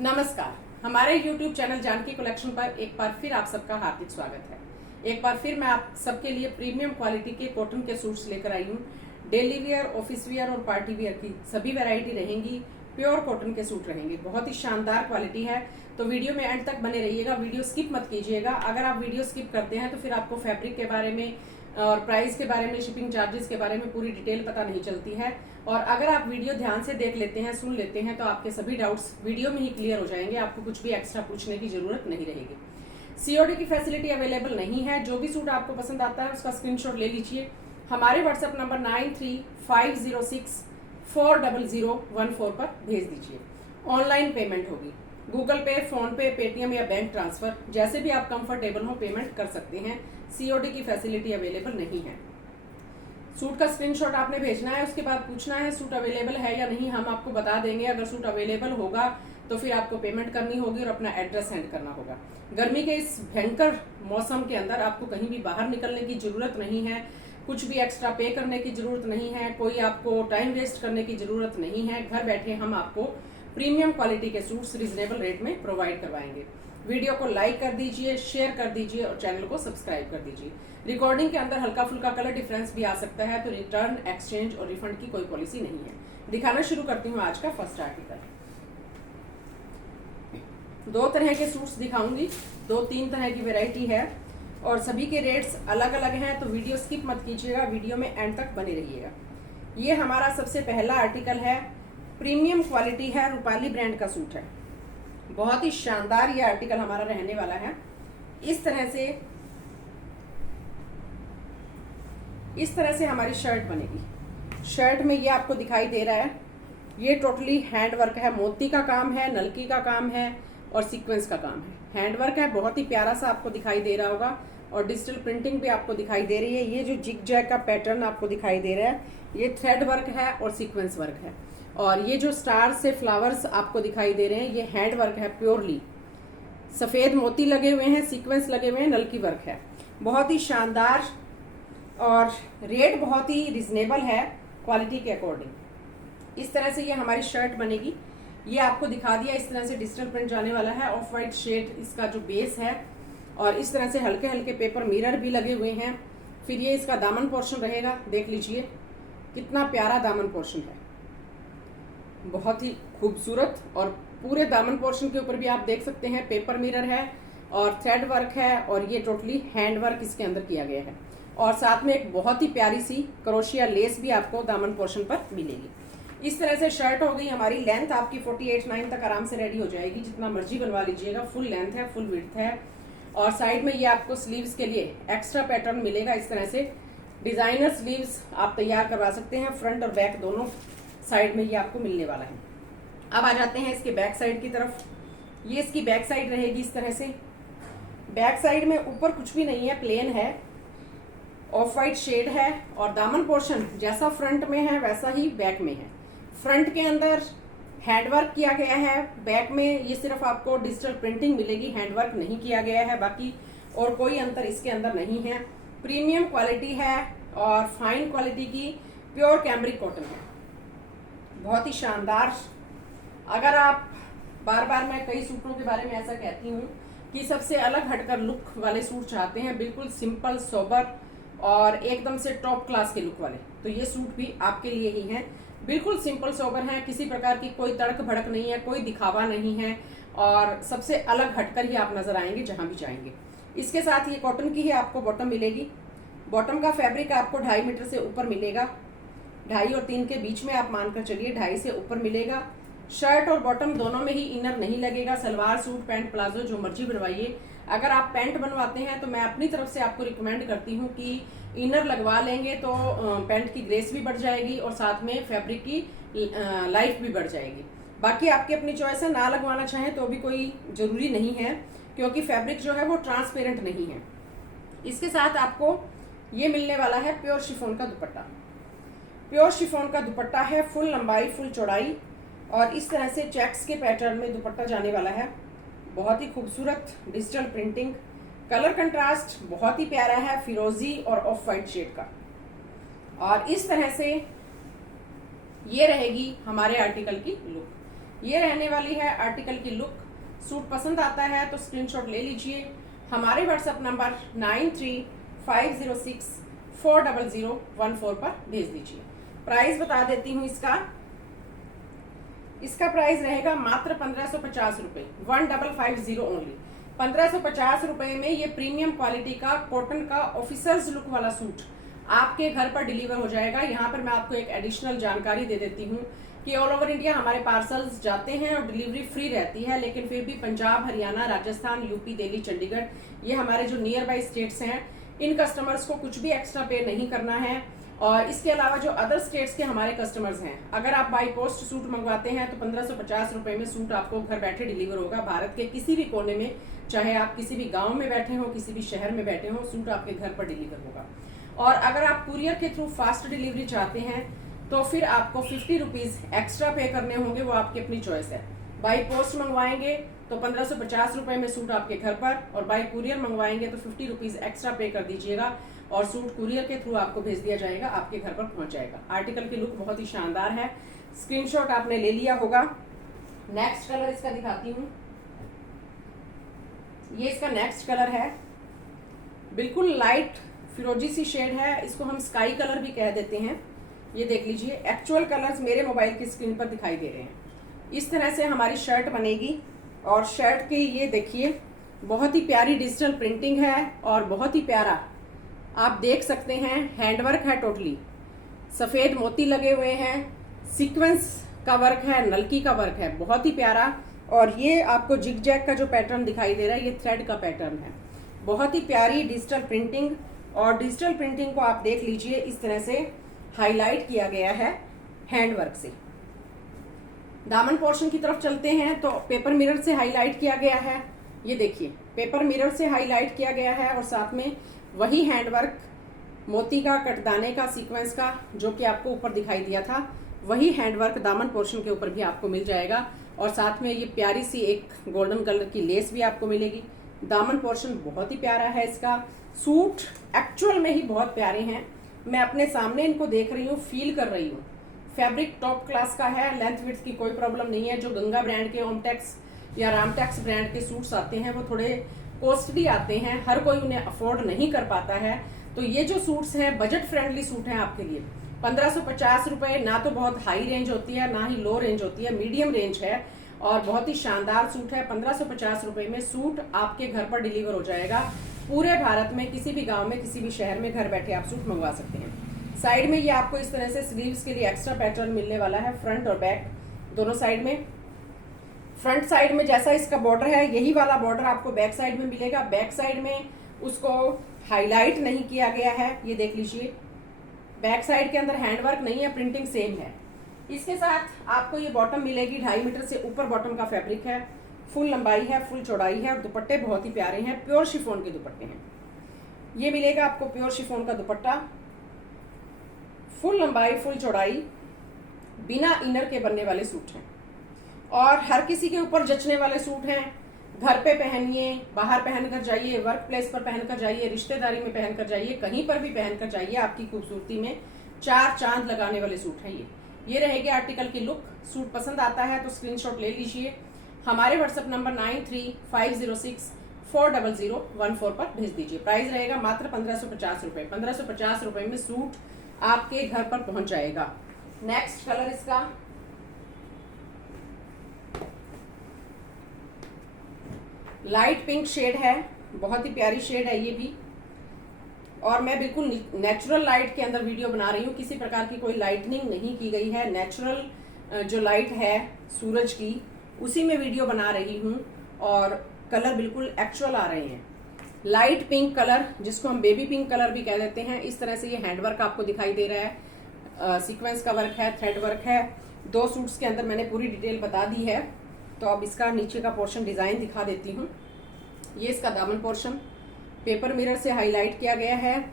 नमस्कार। हमारे YouTube channel Janaki collection पर एक बार फिर आप सबका हार्दिक स्वागत है। एक बार फिर मैं आप सबके लिए प्रीमियम क्वालिटी के कॉटन के सूट्स लेकर आई हूँ। डेली वेयर, ऑफिस वेयर और पार्टी वेयर की सभी वैरायटी रहेंगी। प्योर कॉटन के सूट रहेंगे, बहुत ही शानदार क्वालिटी है। तो वीडियो में एंड तक बने रहिएगा, वीडियो स्किप मत कीजिएगा। अगर आप वीडियो स्किप करते हैं तो फिर आपको फैब्रिक के बारे में और प्राइस के बारे में, शिपिंग चार्जेस के बारे में पूरी डिटेल पता नहीं चलती है। और अगर आप वीडियो ध्यान से देख लेते हैं, सुन लेते हैं, तो आपके सभी डाउट्स वीडियो में ही क्लियर हो जाएंगे। आपको कुछ भी एक्स्ट्रा पूछने की जरूरत नहीं रहेगी। सीओडी की फैसिलिटी अवेलेबल नहीं है। जो भी सूट आपको पसंद आता है उसका स्क्रीनशॉट ले लीजिए। हमारे व्हाट्सएप नंबर 9350640014 पर भेज दीजिए। ऑनलाइन पेमेंट होगी, गूगल पे, फोन पे, पेटीएम या बैंक ट्रांसफर, जैसे भी आप कंफर्टेबल हो पेमेंट कर सकते हैं। सीओडी की फैसिलिटी अवेलेबल नहीं है। सूट का स्क्रीनशॉट आपने भेजना है, उसके बाद पूछना है सूट अवेलेबल है या नहीं। हम आपको बता देंगे। अगर सूट अवेलेबल होगा तो फिर आपको पेमेंट करनी होगी और अपना एड्रेस सेंड करना होगा। गर्मी के इस भयंकर मौसम के अंदर आपको कहीं भी बाहर निकलने की जरूरत नहीं है, कुछ भी एक्स्ट्रा पे करने की जरूरत नहीं है, कोई आपको टाइम वेस्ट करने की जरूरत नहीं है। घर बैठे हम आपको प्रीमियम क्वालिटी के सूट्स रिजनेबल रेट में प्रोवाइड करवाएंगे। वीडियो को लाइक कर दीजिए, शेयर कर दीजिए और चैनल को सब्सक्राइब कर दीजिए। रिकॉर्डिंग के अंदर हल्का फुल्का कलर डिफरेंस भी आ सकता है, तो रिटर्न, एक्सचेंज और रिफंड की कोई पॉलिसी नहीं है। दिखाना शुरू करती हूँ आज का फर्स्ट आर्टिकल। 2 तरह के सूट्स दिखाऊंगी, 2-3 तरह की वेराइटी है और सभी के रेट्स अलग अलग हैं। तो वीडियो स्किप मत कीजिएगा, वीडियो में एंड तक बने रहिएगा। ये हमारा सबसे पहला आर्टिकल है, प्रीमियम क्वालिटी है, रूपाली ब्रांड का सूट है। बहुत ही शानदार ये आर्टिकल हमारा रहने वाला है। इस तरह से हमारी शर्ट बनेगी। शर्ट में ये आपको दिखाई दे रहा है, ये टोटली हैंड वर्क है। मोती का काम है, नलकी का काम है और सीक्वेंस का काम है। हैंड वर्क है, बहुत ही प्यारा सा आपको दिखाई दे रहा होगा और डिजिटल प्रिंटिंग भी आपको दिखाई दे रही है। ये जो जिग जैग का पैटर्न आपको दिखाई दे रहा है, ये थ्रेड वर्क है और सीक्वेंस वर्क है। और ये जो स्टार से फ्लावर्स आपको दिखाई दे रहे हैं, ये हैंड वर्क है प्योरली। सफेद मोती लगे हुए हैं, सीक्वेंस लगे हुए हैं, नलकी वर्क है। बहुत ही शानदार और रेट बहुत ही रिजनेबल है क्वालिटी के अकॉर्डिंग। इस तरह से ये हमारी शर्ट बनेगी। ये आपको दिखा दिया, इस तरह से डिजिटल प्रिंट जाने वाला है। ऑफ वाइट शेड इसका जो बेस है और इस तरह से हल्के हल्के पेपर मिरर भी लगे हुए हैं। फिर ये इसका दामन पोर्शन रहेगा, देख लीजिए कितना प्यारा दामन पोर्शन है, बहुत ही खूबसूरत। और पूरे दामन पोर्शन के ऊपर भी आप देख सकते हैं पेपर मिरर है और थ्रेड वर्क है और ये टोटली हैंड वर्क इसके अंदर किया गया है। और साथ में एक बहुत ही प्यारी सी क्रोशिया लेस भी आपको दामन पोर्शन पर मिलेगी। इस तरह से शर्ट हो गई हमारी। लेंथ आपकी 48-9 तक आराम से रेडी हो जाएगी, जितना मर्जी बनवा लीजिएगा। फुल लेंथ है, फुल विड्थ है। और साइड में ये आपको स्लीव्स के लिए एक्स्ट्रा पैटर्न मिलेगा। इस तरह से डिजाइनर स्लीव्स आप तैयार करवा सकते हैं। फ्रंट और बैक दोनों साइड में ये आपको मिलने वाला है। अब आ जाते हैं इसके बैक साइड की तरफ। ये इसकी बैक साइड रहेगी इस तरह से। बैक साइड में ऊपर कुछ भी नहीं है, प्लेन है, ऑफ वाइट शेड है और दामन पोर्शन जैसा फ्रंट में है वैसा ही बैक में है। फ्रंट के अंदर हैंडवर्क किया गया है, बैक में ये सिर्फ आपको डिजिटल प्रिंटिंग मिलेगी, हैंडवर्क नहीं किया गया है। बाकी और कोई अंतर इसके अंदर नहीं है। प्रीमियम क्वालिटी है और फाइन क्वालिटी की प्योर कैमरिक कॉटन है, बहुत ही शानदार। अगर आप बार बार, मैं कई सूटों के बारे में ऐसा कहती हूँ कि सबसे अलग हटकर लुक वाले सूट चाहते हैं, बिल्कुल सिंपल, सोबर और एकदम से टॉप क्लास के लुक वाले, तो ये सूट भी आपके लिए ही है। बिल्कुल सिंपल सोबर है, किसी प्रकार की कोई तड़क भड़क नहीं है, कोई दिखावा नहीं है और सबसे अलग हटकर ही आप नजर आएंगे जहां भी जाएंगे। इसके साथ ये कॉटन की ही आपको बॉटम मिलेगी। बॉटम का फैब्रिक आपको 2.5 मीटर से ऊपर मिलेगा। 2.5 और 3 के बीच में आप मानकर चलिए, 2.5 से ऊपर मिलेगा। शर्ट और बॉटम दोनों में ही इनर नहीं लगेगा। सलवार सूट, पैंट, प्लाजो जो मर्जी बनवाइए। अगर आप पैंट बनवाते हैं तो मैं अपनी तरफ से आपको रिकमेंड करती हूँ कि इनर लगवा लेंगे तो पैंट की ग्रेस भी बढ़ जाएगी और साथ में फैब्रिक की लाइफ भी बढ़ जाएगी। बाकी आपकी अपनी चॉइस है, ना लगवाना चाहें तो भी कोई जरूरी नहीं है, क्योंकि फैब्रिक जो है वो ट्रांसपेरेंट नहीं है। इसके साथ आपको ये मिलने वाला है प्योर शिफॉन का दुपट्टा। प्योर शिफॉन का दुपट्टा है, फुल लंबाई, फुल चौड़ाई और इस तरह से चेक्स के पैटर्न में दुपट्टा जाने वाला है। बहुत ही खूबसूरत डिजिटल प्रिंटिंग, कलर कंट्रास्ट बहुत ही प्यारा है, फिरोजी और ऑफ वाइट शेड का। और इस तरह से ये रहेगी हमारे आर्टिकल की लुक। ये रहने वाली है आर्टिकल की लुक। सूट पसंद आता है तो स्क्रीनशॉट ले लीजिए, हमारे व्हाट्सएप नंबर 9350040014 पर भेज दीजिए। प्राइस बता देती हूँ इसका प्राइस रहेगा मात्र 1550 रुपए, 1550 ओनली। 1550 रुपए में ये प्रीमियम क्वालिटी का कॉटन का ऑफिसर्स लुक वाला सूट आपके घर पर डिलीवर हो जाएगा। यहाँ पर मैं आपको एक एडिशनल जानकारी दे देती हूँ कि ऑल ओवर इंडिया हमारे पार्सल्स जाते हैं और डिलीवरी फ्री रहती है, लेकिन फिर भी पंजाब, हरियाणा, राजस्थान, यूपी, दिल्ली, चंडीगढ़, ये हमारे जो नियर बाई स्टेट्स हैं, इन कस्टमर्स को कुछ भी एक्स्ट्रा पे नहीं करना है। और इसके अलावा जो अदर स्टेट्स के हमारे कस्टमर्स हैं, अगर आप बाई पोस्ट सूट मंगवाते हैं तो 1550 रुपए में सूट आपको घर बैठे डिलीवर होगा भारत के किसी भी कोने में। चाहे आप किसी भी गांव में बैठे हो, किसी भी शहर में बैठे हो, सूट आपके घर पर डिलीवर होगा। और अगर आप कुरियर के थ्रू फास्ट डिलीवरी चाहते हैं तो फिर आपको 50 रुपीज एक्स्ट्रा पे करने होंगे, वो आपकी अपनी चॉइस है। बाई पोस्ट मंगवाएंगे तो 1550 रुपए में सूट आपके घर पर, और बाई कुरियर मंगवाएंगे तो 50 रुपीज एक्स्ट्रा पे कर दीजिएगा और सूट कुरियर के थ्रू आपको भेज दिया जाएगा, आपके घर पर पहुंच जाएगा। आर्टिकल की लुक बहुत ही शानदार है, स्क्रीनशॉट आपने ले लिया होगा। नेक्स्ट कलर इसका दिखाती हूँ। ये इसका नेक्स्ट कलर है, बिल्कुल लाइट फिरोजी सी शेड है, इसको हम स्काई कलर भी कह देते हैं। ये देख लीजिए, एक्चुअल कलर्स मेरे मोबाइल की स्क्रीन पर दिखाई दे रहे हैं। इस तरह से हमारी शर्ट बनेगी और शर्ट की ये देखिए बहुत ही प्यारी डिजिटल प्रिंटिंग है और बहुत ही प्यारा आप देख सकते हैं हैंडवर्क है, टोटली सफेद मोती लगे हुए हैं, सीक्वेंस का वर्क है, नलकी का वर्क है, बहुत ही प्यारा। और ये आपको जिग जैग का जो पैटर्न दिखाई दे रहा है, ये थ्रेड का पैटर्न है। बहुत ही प्यारी डिजिटल प्रिंटिंग, और डिजिटल प्रिंटिंग को आप देख लीजिए इस तरह से हाईलाइट किया गया है हैंडवर्क से। दामन पोर्शन की तरफ चलते हैं तो पेपर मिरर से हाईलाइट किया गया है। ये देखिए पेपर मिरर से हाईलाइट किया गया है और साथ में वही हैंडवर्क मोती का, कटदाने का, सीक्वेंस का जो कि आपको ऊपर दिखाई दिया था, वही हैंडवर्क दामन पोर्शन के ऊपर भी आपको मिल जाएगा। और साथ में ये प्यारी सी एक गोल्डन कलर की लेस भी आपको मिलेगी। दामन पोर्शन बहुत ही प्यारा है इसका। सूट एक्चुअल में ही बहुत प्यारे हैं, मैं अपने सामने इनको देख रही हूँ, फील कर रही हूँ। फैब्रिक टॉप क्लास का है, लेंथ विड्थ की कोई प्रॉब्लम नहीं है। जो गंगा ब्रांड के, ओमटेक्स या रामटेक्स ब्रांड के सूट्स आते हैं वो थोड़े कॉस्टली आते हैं, हर कोई उन्हें अफोर्ड नहीं कर पाता है। तो ये जो सूट्स हैं बजट फ्रेंडली सूट हैं आपके लिए। 1550 रुपए ना तो बहुत हाई रेंज होती है ना ही लो रेंज होती है, मीडियम रेंज है और बहुत ही शानदार सूट है। 1550 रुपए में सूट आपके घर पर डिलीवर हो जाएगा। पूरे भारत में किसी भी गांव में, किसी भी शहर में घर बैठे आप सूट मंगवा सकते हैं। साइड में ये आपको इस तरह से स्लीव्स के लिए एक्स्ट्रा पैटर्न मिलने वाला है, फ्रंट और बैक दोनों साइड में। फ्रंट साइड में जैसा इसका बॉर्डर है यही वाला बॉर्डर आपको बैक साइड में मिलेगा। बैक साइड में उसको हाईलाइट नहीं किया गया है, ये देख लीजिए। बैक साइड के अंदर हैंडवर्क नहीं है, प्रिंटिंग सेम है। इसके साथ आपको ये बॉटम मिलेगी, 2.5 मीटर से ऊपर बॉटम का फैब्रिक है, फुल लंबाई है, फुल चौड़ाई है और दुपट्टे बहुत ही प्यारे हैं, प्योर शिफॉन के दुपट्टे हैं। ये मिलेगा आपको प्योर शिफॉन का दुपट्टा, फुल लंबाई, फुल चौड़ाई, बिना इनर के बनने वाले सूट हैं और हर किसी के ऊपर जचने वाले सूट हैं। घर पे पहनिए, बाहर पहनकर जाइए, वर्क प्लेस पर पहनकर जाइए, रिश्तेदारी में पहनकर जाइए, कहीं पर भी पहनकर जाइए, आपकी खूबसूरती में 4 चांद लगाने वाले सूट हैं ये रहेगी आर्टिकल की लुक। सूट पसंद आता है तो स्क्रीनशॉट ले लीजिए, हमारे व्हाट्सएप नंबर 9350040014 पर भेज दीजिए। प्राइस रहेगा मात्र 1550 रुपए। 1550 रुपए में सूट आपके घर पर पहुंच जाएगा। नेक्स्ट कलर इसका लाइट पिंक शेड है, बहुत ही प्यारी शेड है ये भी। और मैं बिल्कुल नेचुरल लाइट के अंदर वीडियो बना रही हूँ, किसी प्रकार की कोई लाइटनिंग नहीं की गई है। नेचुरल जो लाइट है सूरज की, उसी में वीडियो बना रही हूँ और कलर बिल्कुल एक्चुअल आ रहे हैं। लाइट पिंक कलर, जिसको हम बेबी पिंक कलर भी कह देते हैं। इस तरह से ये हैंडवर्क आपको दिखाई दे रहा है, सीक्वेंस का वर्क है, थ्रेड वर्क है। 2 सूट्स के अंदर मैंने पूरी डिटेल बता दी है। तो अब इसका नीचे का पोर्शन डिजाइन दिखा देती हूँ। ये इसका दामन पोर्शन पेपर मिरर से हाईलाइट किया गया है।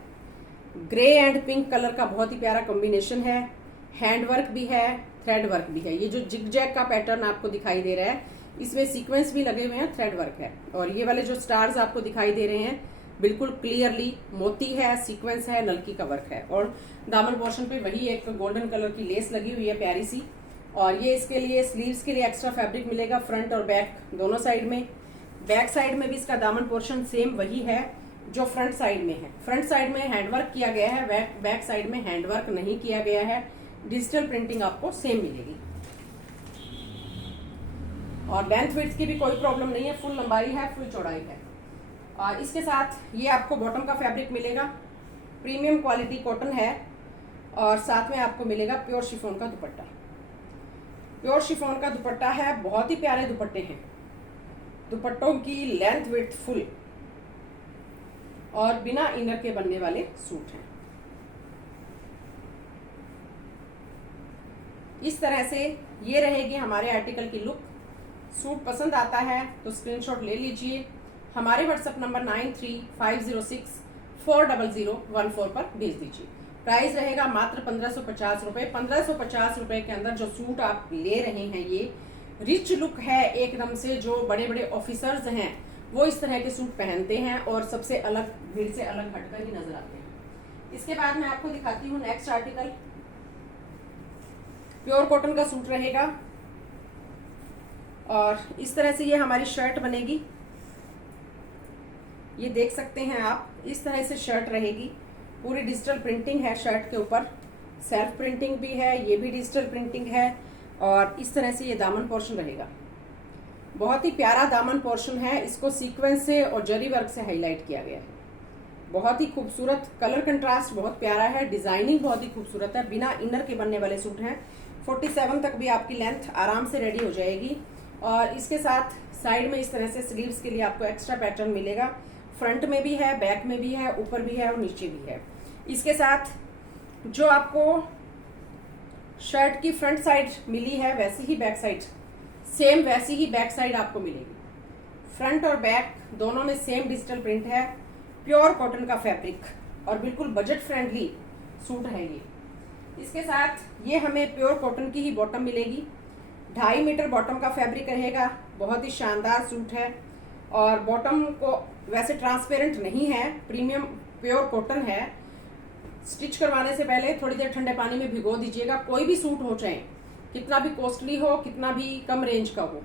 ग्रे एंड पिंक कलर का बहुत ही प्यारा कॉम्बिनेशन है। हैंडवर्क भी है, थ्रेड वर्क भी है। ये जो जिग जैग का पैटर्न आपको दिखाई दे रहा है, इसमें सीक्वेंस भी लगे हुए हैं, थ्रेड वर्क है। और ये वाले जो स्टार्स आपको दिखाई दे रहे हैं बिल्कुल क्लियरली मोती है, सीक्वेंस है, नलकी का वर्क है। और दामन पोर्शन पे वही एक गोल्डन कलर की लेस लगी हुई है प्यारी सी। और ये इसके लिए स्लीव्स के लिए एक्स्ट्रा फैब्रिक मिलेगा फ्रंट और बैक दोनों साइड में। बैक साइड में भी इसका दामन पोर्शन सेम वही है जो फ्रंट साइड में है। फ्रंट साइड में हैंडवर्क किया गया है, बैक साइड में हैंडवर्क नहीं किया गया है। डिजिटल प्रिंटिंग आपको सेम मिलेगी और लेंथ विड्थ की भी कोई प्रॉब्लम नहीं है, फुल लंबाई है, फुल चौड़ाई है। और इसके साथ ये आपको बॉटम का फैब्रिक मिलेगा, प्रीमियम क्वालिटी कॉटन है और साथ में आपको मिलेगा प्योर शिफॉन का दुपट्टा। प्योर शिफॉन का दुपट्टा है, बहुत ही प्यारे दुपट्टे हैं। दुपट्टों की लेंथ विड्थ फुल और बिना इनर के बनने वाले सूट हैं। इस तरह से ये रहेगी हमारे आर्टिकल की लुक। सूट पसंद आता है तो स्क्रीनशॉट ले लीजिए, हमारे व्हाट्सएप नंबर 9350640014 पर भेज दीजिए। प्राइस रहेगा मात्र 1550 रुपए। 1550 रुपए के अंदर जो सूट आप ले रहे हैं ये रिच लुक है एकदम से। जो बड़े बड़े ऑफिसर्स हैं वो इस तरह के सूट पहनते हैं और सबसे अलग, भीड़ से अलग हटकर ही नजर आते हैं। इसके बाद मैं आपको दिखाती हूँ नेक्स्ट आर्टिकल। प्योर कॉटन का सूट रहेगा और इस तरह से ये हमारी शर्ट बनेगी। ये देख सकते हैं आप, इस तरह से शर्ट रहेगी। पूरी डिजिटल प्रिंटिंग है शर्ट के ऊपर, सेल्फ प्रिंटिंग भी है, ये भी डिजिटल प्रिंटिंग है और इस तरह से ये दामन पोर्शन रहेगा। बहुत ही प्यारा दामन पोर्शन है, इसको सीक्वेंस से और जरी वर्क से हाईलाइट किया गया है। बहुत ही खूबसूरत कलर कंट्रास्ट बहुत प्यारा है, डिजाइनिंग बहुत ही खूबसूरत है। बिना इनर के बनने वाले सूट हैं। 47 तक भी आपकी लेंथ आराम से रेडी हो जाएगी। और इसके साथ साइड में इस तरह से स्लीव्स के लिए आपको एक्स्ट्रा पैटर्न मिलेगा। फ्रंट में भी है, बैक में भी है, ऊपर भी है और नीचे भी है। इसके साथ जो आपको शर्ट की फ्रंट साइड मिली है वैसी ही बैक साइड, सेम वैसी ही बैक साइड आपको मिलेगी। फ्रंट और बैक दोनों में सेम डिजिटल प्रिंट है। प्योर कॉटन का फैब्रिक और बिल्कुल बजट फ्रेंडली सूट है ये। इसके साथ ये हमें प्योर कॉटन की ही बॉटम मिलेगी। 2.5 मीटर बॉटम का फैब्रिक रहेगा। बहुत ही शानदार सूट है और बॉटम को वैसे ट्रांसपेरेंट नहीं है, प्रीमियम प्योर कॉटन है। स्टिच करवाने से पहले थोड़ी देर ठंडे पानी में भिगो दीजिएगा। कोई भी सूट हो, चाहे कितना भी कॉस्टली हो, कितना भी कम रेंज का हो,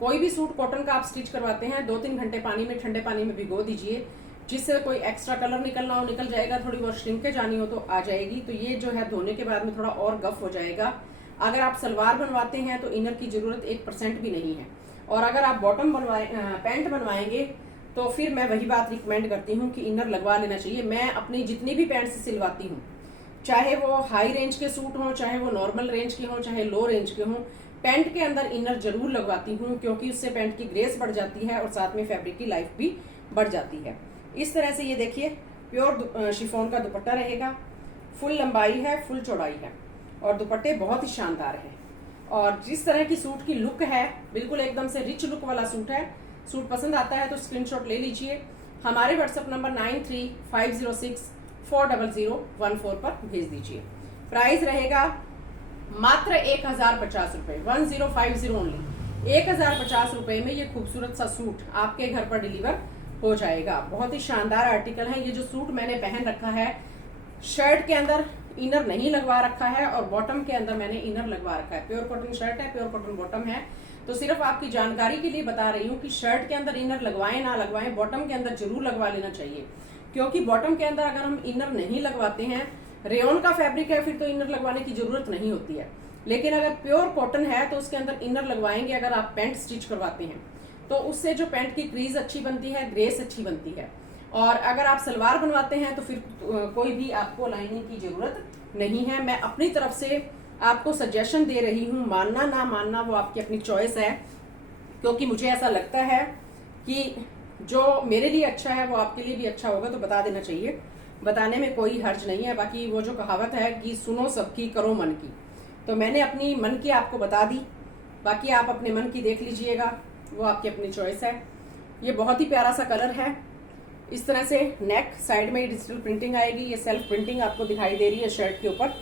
कोई भी सूट कॉटन का आप स्टिच करवाते हैं 2-3 घंटे पानी में, ठंडे पानी में भिगो दीजिए। जिससे कोई एक्स्ट्रा कलर निकलना हो निकल जाएगा, थोड़ी बहुत श्रिंकेज आनी हो तो आ जाएगी। तो ये जो है धोने के बाद में थोड़ा और गफ हो जाएगा। अगर आप सलवार बनवाते हैं तो इनर की जरूरत 1% भी नहीं है। और अगर आप बॉटम पैंट बनवाएंगे तो फिर मैं वही बात रिकमेंड करती हूँ कि इनर लगवा लेना चाहिए। मैं अपनी जितनी भी पैंट सिलवाती हूँ, चाहे वो हाई रेंज के सूट हों, चाहे वो नॉर्मल रेंज के हों, चाहे लो रेंज के हों, पैंट के अंदर इनर जरूर लगवाती हूँ, क्योंकि उससे पैंट की ग्रेस बढ़ जाती है और साथ में फैब्रिक की लाइफ भी बढ़ जाती है। इस तरह से ये देखिए प्योर शिफॉन का दुपट्टा रहेगा। फुल लंबाई है, फुल चौड़ाई है और दुपट्टे बहुत ही शानदार है। और जिस तरह की सूट की लुक है, बिल्कुल एकदम से रिच लुक वाला सूट है। सूट पसंद आता है तो स्क्रीनशॉट ले लीजिए, हमारे व्हाट्सएप नंबर 9350640014 पर भेज दीजिए। प्राइस रहेगा मात्र 1050 रुपए, 1050 ओनली। 1050 रुपए में ये खूबसूरत सा सूट आपके घर पर डिलीवर हो जाएगा। बहुत ही शानदार आर्टिकल है। ये जो सूट मैंने पहन रखा है, शर्ट के अंदर इनर नहीं लगवा रखा है और बॉटम के अंदर मैंने इनर लगवा रखा है। प्योर कॉटन शर्ट है, प्योर कॉटन बॉटम है। तो सिर्फ आपकी जानकारी के लिए बता रही हूँ कि शर्ट के अंदर इनर लगवाएं ना लगवाएं, बॉटम के अंदर जरूर लगवा लेना चाहिए। क्योंकि बॉटम के अंदर अगर हम इनर नहीं लगवाते हैं, रेयन का फैब्रिक है, फिर तो इनर लगवाने की जरूरत नहीं होती है। लेकिन अगर प्योर कॉटन है तो उसके अंदर इनर लगवाएंगे अगर आप पैंट स्टिच करवाते हैं, तो उससे जो पैंट की क्रीज अच्छी बनती है, ग्रेस अच्छी बनती है। और अगर आप सलवार बनवाते हैं तो फिर कोई भी आपको लाइनिंग की जरूरत नहीं है। मैं अपनी तरफ से आपको सजेशन दे रही हूँ, मानना ना मानना वो आपकी अपनी चॉइस है। क्योंकि मुझे ऐसा लगता है कि जो मेरे लिए अच्छा है वो आपके लिए भी अच्छा होगा, तो बता देना चाहिए। बताने में कोई हर्ज नहीं है। बाकी वो जो कहावत है कि सुनो सबकी करो मन की, तो मैंने अपनी मन की आपको बता दी। बाकी आप अपने मन की देख लीजिएगा, वो आपकी अपनी चॉइस है। ये बहुत ही प्यारा सा कलर है। इस तरह से नेक साइड में डिजिटल प्रिंटिंग आएगी। ये सेल्फ प्रिंटिंग आपको दिखाई दे रही है शर्ट के ऊपर,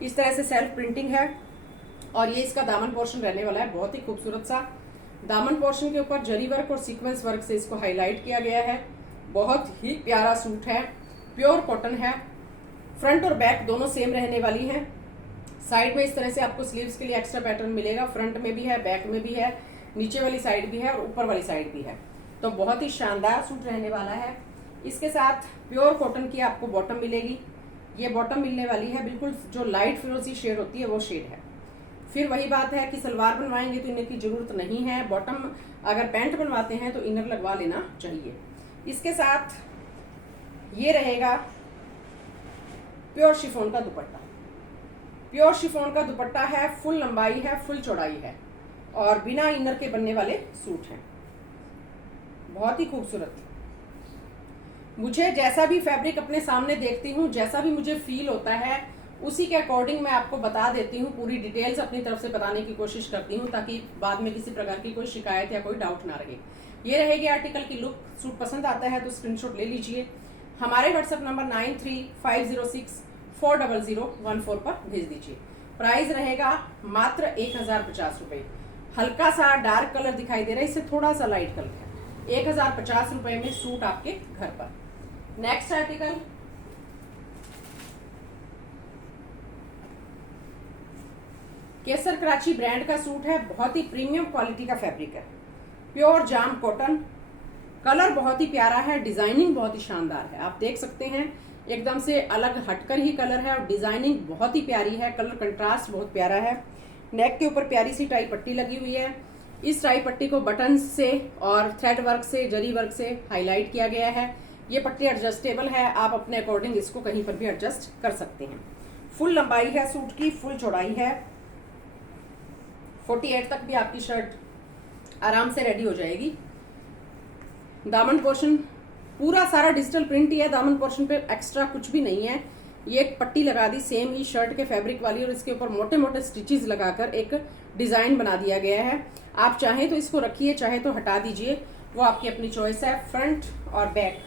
इस तरह से सेल्फ प्रिंटिंग है। और ये इसका दामन पोर्शन रहने वाला है, बहुत ही खूबसूरत सा। दामन पोर्शन के ऊपर जरी वर्क और सीक्वेंस वर्क से इसको हाईलाइट किया गया है। बहुत ही प्यारा सूट है, प्योर कॉटन है। फ्रंट और बैक दोनों सेम रहने वाली हैं। साइड में इस तरह से आपको स्लीव्स के लिए एक्स्ट्रा पैटर्न मिलेगा, फ्रंट में भी है, बैक में भी है, नीचे वाली साइड भी है और ऊपर वाली साइड भी है। तो बहुत ही शानदार सूट रहने वाला है। इसके साथ प्योर कॉटन की आपको बॉटम मिलेगी। ये बॉटम मिलने वाली है बिल्कुल जो लाइट फिरोजी शेड होती है वो शेड है। फिर वही बात है कि सलवार बनवाएंगे तो इनर की जरूरत नहीं है, बॉटम अगर पैंट बनवाते हैं तो इनर लगवा लेना चाहिए। इसके साथ ये रहेगा प्योर शिफॉन का दुपट्टा। प्योर शिफॉन का दुपट्टा है, फुल लंबाई है, फुल चौड़ाई है और बिना इनर के बनने वाले सूट हैं। बहुत ही खूबसूरत। मुझे जैसा भी फैब्रिक अपने सामने देखती हूँ, जैसा भी मुझे फील होता है, उसी के अकॉर्डिंग मैं आपको बता देती हूँ। पूरी डिटेल्स अपनी तरफ से बताने की कोशिश करती हूँ ताकि बाद में किसी प्रकार की कोई शिकायत या कोई डाउट ना रहे। ये रहेगी आर्टिकल की लुक। सूट पसंद आता है तो स्क्रीनशॉट ले लीजिए। हमारे व्हाट्सएप नंबर 9350640014 पर भेज दीजिए। प्राइस रहेगा मात्र 1050 रुपये। हल्का सा डार्क कलर दिखाई दे रहा है, इससे थोड़ा सा लाइट कलर है। 1050 रुपये में सूट आपके घर पर। नेक्स्ट आर्टिकल केसर कराची ब्रांड का सूट है। बहुत ही प्रीमियम क्वालिटी का फैब्रिक है, प्योर जाम कॉटन। कलर बहुत ही प्यारा है, डिजाइनिंग बहुत ही शानदार है। आप देख सकते हैं एकदम से अलग हटकर ही कलर है और डिजाइनिंग बहुत ही प्यारी है। कलर कंट्रास्ट बहुत प्यारा है। नेक के ऊपर प्यारी सी टाई पट्टी लगी हुई है। इस टाई पट्टी को बटन से और थ्रेड वर्क से, जरी वर्क से हाईलाइट किया गया है। ये पट्टी एडजस्टेबल है, आप अपने अकॉर्डिंग इसको कहीं पर भी एडजस्ट कर सकते हैं। फुल लंबाई है सूट की, फुल चौड़ाई है। 48 तक भी आपकी शर्ट आराम से रेडी हो जाएगी। दामन पोर्शन पूरा सारा डिजिटल प्रिंट ही है, दामन पोर्शन पे एक्स्ट्रा कुछ भी नहीं है। ये एक पट्टी लगा दी सेम ही शर्ट के फैब्रिक वाली और इसके ऊपर मोटे मोटे स्टिचेस लगाकर एक डिजाइन बना दिया गया है। आप चाहें तो इसको रखिए, चाहे तो हटा दीजिए, वो आपकी अपनी चॉइस है। फ्रंट और बैक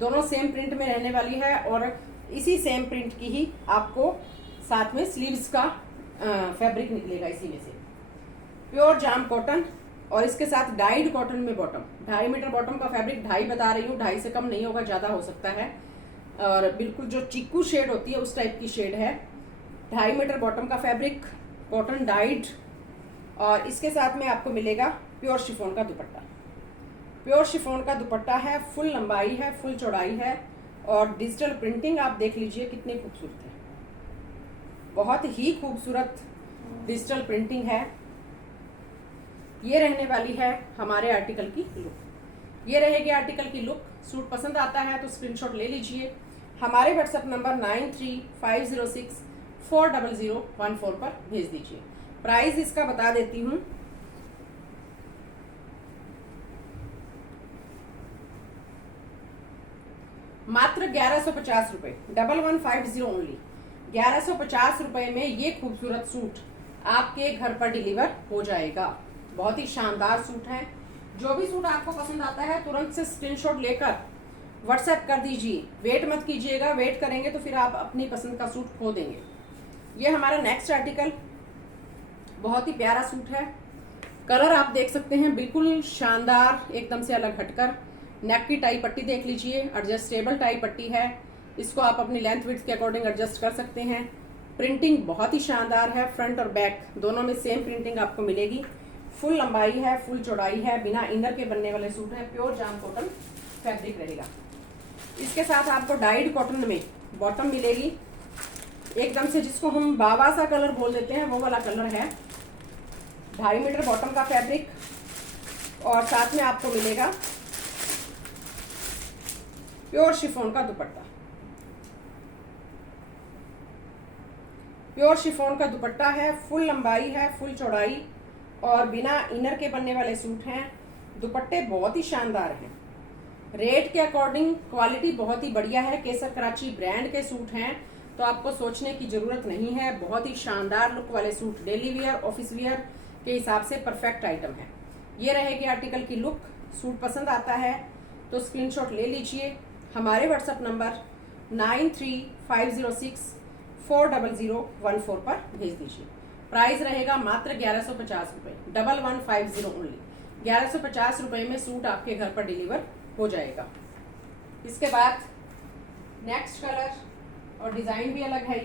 दोनों सेम प्रिंट में रहने वाली है और इसी सेम प्रिंट की ही आपको साथ में स्लीव्स का फैब्रिक निकलेगा इसी में से। प्योर जाम कॉटन और इसके साथ डाइड कॉटन में बॉटम। 2.5 मीटर बॉटम का फैब्रिक 2.5 बता रही हूँ, 2.5 से कम नहीं होगा, ज्यादा हो सकता है। और बिल्कुल जो चीकू शेड होती है उस टाइप की शेड है। 2.5 मीटर बॉटम का फैब्रिक, कॉटन डाइड और इसके साथ में आपको मिलेगा प्योर शिफॉन का दुपट्टा। प्योर शिफॉन का दुपट्टा है, फुल लंबाई है, फुल चौड़ाई है और डिजिटल प्रिंटिंग आप देख लीजिए कितनी खूबसूरत है। बहुत ही खूबसूरत डिजिटल प्रिंटिंग है। ये रहने वाली है हमारे आर्टिकल की लुक। ये रहेगी आर्टिकल की लुक। सूट पसंद आता है तो स्क्रीनशॉट ले लीजिए। हमारे व्हाट्सएप नंबर 9350640014 पर भेज दीजिए। प्राइस इसका बता देती हूँ। मात्र 1150 रुपए, 1150 ओनली। 1150 रुपए में ये खूबसूरत सूट आपके घर पर डिलीवर हो जाएगा। बहुत ही शानदार सूट है। जो भी सूट आपको पसंद आता है तुरंत से स्क्रीनशॉट लेकर व्हाट्सएप कर दीजिए। वेट मत कीजिएगा, वेट करेंगे तो फिर आप अपनी पसंद का सूट खो देंगे। ये हमारा नेक्स्ट आर्टिकल बहुत ही प्यारा सूट है। कलर आप देख सकते हैं बिल्कुल शानदार, एकदम से अलग हटकर। नेक की टाई पट्टी देख लीजिए, एडजस्टेबल टाई पट्टी है। इसको आप अपनी लेंथ विड्थ के अकॉर्डिंग एडजस्ट कर सकते हैं। प्रिंटिंग बहुत ही शानदार है, फ्रंट और बैक दोनों में सेम प्रिंटिंग आपको मिलेगी। फुल लंबाई है, फुल चौड़ाई है, बिना इनर के बनने वाले सूट है। प्योर जाम कॉटन फैब्रिक रहेगा। इसके साथ आपको डाइड कॉटन में बॉटम मिलेगी, एकदम से जिसको हम बाबा सा कलर बोल देते हैं वो वाला कलर है। 2.5 मीटर बॉटम का फैब्रिक और साथ में आपको मिलेगा प्योर शिफॉन का दुपट्टा। प्योर शिफॉन का दुपट्टा है, फुल लंबाई है, फुल चौड़ाई और बिना इनर के बनने वाले सूट हैं। दुपट्टे बहुत ही शानदार हैं। रेट के अकॉर्डिंग क्वालिटी बहुत ही बढ़िया है। केसर कराची ब्रांड के सूट हैं तो आपको सोचने की जरूरत नहीं है। बहुत ही शानदार लुक वाले suit, daily wear, office where के हिसाब से परफेक्ट आइटम है। ये रहेगी आर्टिकल की लुक। सूट पसंद आता है तो स्क्रीनशॉट ले लीजिए। हमारे व्हाट्सएप नंबर 9350640014 पर भेज दीजिए। प्राइस रहेगा मात्र 1150 रुपये, 1150 ओनली। 1150 रुपये में सूट आपके घर पर डिलीवर हो जाएगा। इसके बाद नेक्स्ट कलर और डिजाइन भी अलग है।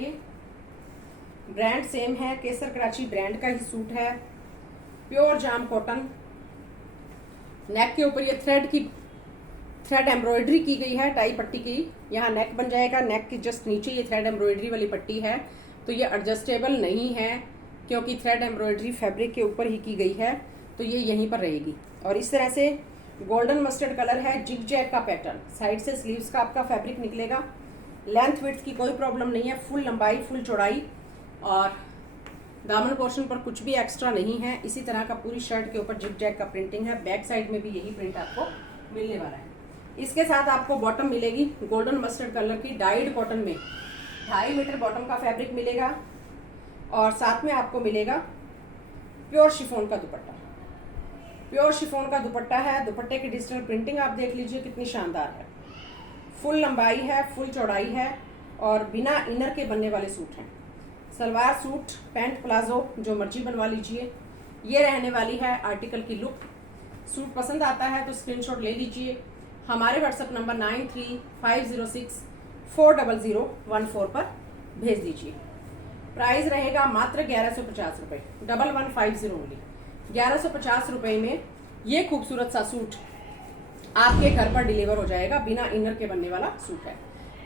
ब्रांड सेम है, केसर कराची ब्रांड का ही सूट है, प्योर जाम कॉटन। नेक के ऊपर ये थ्रेड एम्ब्रॉयडरी की गई है, टाई पट्टी की। यहाँ नेक बन जाएगा, नेक के जस्ट नीचे ये थ्रेड एम्ब्रॉयडरी वाली पट्टी है। तो ये एडजस्टेबल नहीं है क्योंकि थ्रेड एम्ब्रॉयडरी फैब्रिक के ऊपर ही की गई है, तो ये यहीं पर रहेगी। और इस तरह से गोल्डन मस्टर्ड कलर है, जिग जैग का पैटर्न। साइड से स्लीव्स का आपका फैब्रिक निकलेगा। लेंथ विड्थ की कोई प्रॉब्लम नहीं है, फुल लंबाई फुल चौड़ाई, और दामन पोर्शन पर कुछ भी एक्स्ट्रा नहीं है। इसी तरह का पूरी शर्ट के ऊपर जिग जैग का प्रिंटिंग है। बैक साइड में भी यही प्रिंट आपको मिलने वाला है। इसके साथ आपको बॉटम मिलेगी गोल्डन मस्टर्ड कलर की डाइड कॉटन में, 2.5 मीटर बॉटम का फैब्रिक मिलेगा। और साथ में आपको मिलेगा प्योर शिफॉन का दुपट्टा। प्योर शिफॉन का दुपट्टा है। दुपट्टे की डिजिटल प्रिंटिंग आप देख लीजिए कितनी शानदार है। फुल लंबाई है, फुल चौड़ाई है, और बिना इनर के बनने वाले सूट हैं। सलवार सूट, पैंट प्लाजो जो मर्जी बनवा लीजिए। ये रहने वाली है आर्टिकल की लुक। सूट पसंद आता है तो स्क्रीनशॉट ले लीजिए। हमारे व्हाट्सएप नंबर 9350640014 पर भेज दीजिए। प्राइस रहेगा मात्र 1150 रुपये, 1150 ओनली। 1150 रुपये में ये खूबसूरत सा सूट आपके घर पर डिलीवर हो जाएगा। बिना इनर के बनने वाला सूट है।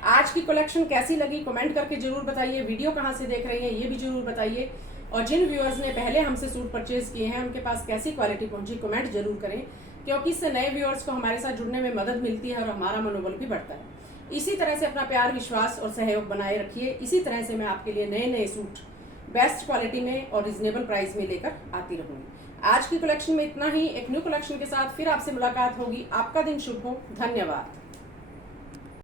आज की कलेक्शन कैसी लगी कमेंट करके जरूर बताइए। वीडियो कहाँ से देख रहे हैं ये भी जरूर बताइए। और जिन व्यूअर्स ने पहले हमसे सूट परचेज किए हैं उनके पास कैसी क्वालिटी पहुंची कमेंट जरूर करें, क्योंकि इससे नए व्यूअर्स को हमारे साथ जुड़ने में मदद मिलती है और हमारा मनोबल भी बढ़ता है। इसी तरह से अपना प्यार, विश्वास और सहयोग बनाए रखिए। इसी तरह से मैं आपके लिए नए नए सूट बेस्ट क्वालिटी में और रिजनेबल प्राइस में लेकर आती रहूंगी। आज की कलेक्शन में इतना ही। एक न्यू कलेक्शन के साथ फिर आपसे मुलाकात होगी। आपका दिन शुभ हो। धन्यवाद।